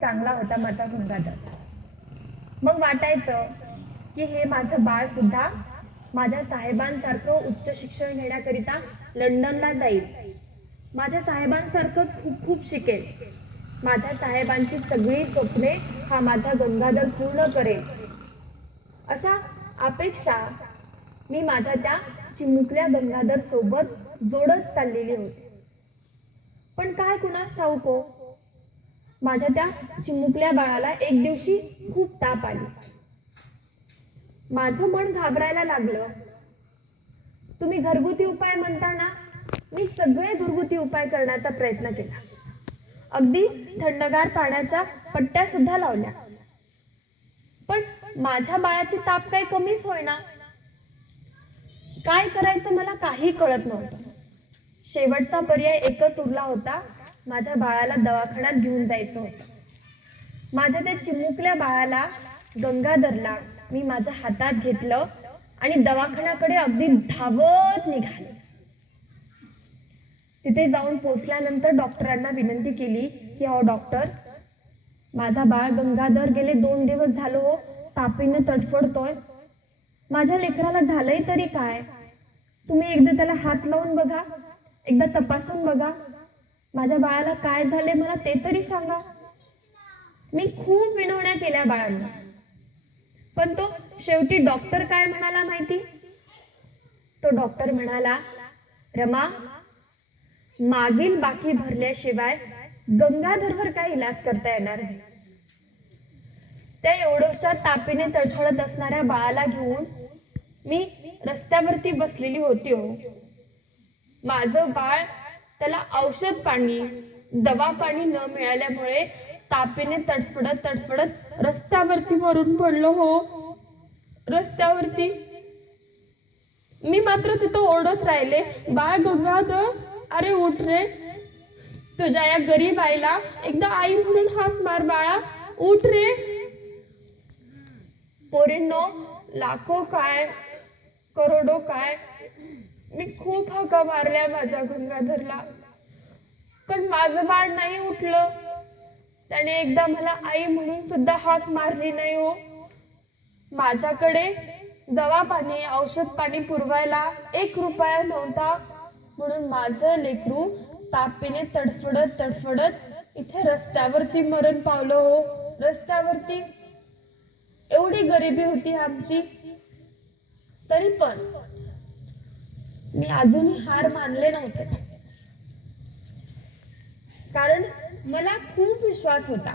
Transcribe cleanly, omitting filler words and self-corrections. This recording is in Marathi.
चांगला होता माझा गंगाधर. मग वाटायचं की हे माझं बाळ सुद्धा माझ्या साहेबांसारखं उच्च शिक्षण घेण्याकरिता लंडनला जाईल. माझ्या साहेबांसारखंच खूप खूप शिकेल. माझ्या साहेबांची सगळी स्वप्ने हा माझा गंगाधर पूर्ण करेल. अशा अपेक्षा मी माझ्या त्या चिमुकल्या गंगाधर सोबत जोडत चाललेली होती. पण काय कुणास ठाऊक हो, माझ्या त्या चिमुकल्या बाळाला एक दिवशी खूप ताप आली. माझं मन घाबरायला लागलं. तुम्ही घरगुती उपाय म्हणता ना, मी सगळे घरगुती उपाय करण्याचा प्रयत्न केला. अगदी थंडगार पाण्याच्या पट्ट्या सुद्धा लावल्या, पण माझ्या बाळाची ताप काही कमीच होईना. काय करायचं मला काही कळत नव्हतं. शेवटचा पर्याय एकच उरला होता, माझ्या बाळाला दवाखान्यात घेऊन जायचं होतं. माझ्या त्या चिमुकल्या बाळाला गंगाधरला मी माझ्या हातात घेतलं आणि दवाखान्याकडे अगदी धावत निघाले. तिथे जाऊन पोचल्यानंतर डॉक्टरांना विनंती केली की अहो डॉक्टर, माझा बाळ गंगाधर गेले 2 दिवस झालो हो तापीने तडफडतोय. माझ्या लेकराला झालंय तरी काय? तुम्ही एकदा त्याला हात लावून बघा, एकदा तपासून बघा. माझ्या बाळाला काय झाले मला ते तरी सांगा. मी खूप विनवण्या केल्या बाळांना, पण तो शेवटी डॉक्टर काय म्हणाला माहिती? तो डॉक्टर म्हणाला, रमा, मागील बाकी भरल्याशिवाय गंगाधरवर काय इलाज करता येणार नाही. त्या एवढ्याशा तापीने तडफडत असणाऱ्या बाळाला घेऊन मी रस्त्यावरती बसलेली होती हो. माझं बाळ, त्याला औषध पाणी, दवा पाणी न मिळाल्यामुळे तापीने तडफडत तडफडत रस्त्यावरती मरून पडलो हो. रस्त्यावरती. मी मात्र तिथं ओरडत राहिले, बाळ गंगाधर, अरे उठ रे. तुझ्या या गरीब आईला एकदा आई म्हणून हाक मार बाळा, उठ रे. पोरींनो, लाखो काय करोडो काय, मी खूप हाका मारल्या माझ्या गंगाधरला, पण माझं बाळ नाही उठलं. त्याने एकदा मला आई म्हणून सुद्धा हाक मारली नाही हो. माझ्याकडे दवा पाणी, औषध पाणी पुरवायला 1 रुपया नव्हता, म्हणून माझं लेकरू तापीने तडफडत तडफडत इथे रस्त्यावरती मरण पावलं हो. रस्त्यावरती. एवढी गरिबी होती आमची, तरी पण मी अजूनही हार मानले नव्हते, कारण मला खूप विश्वास होता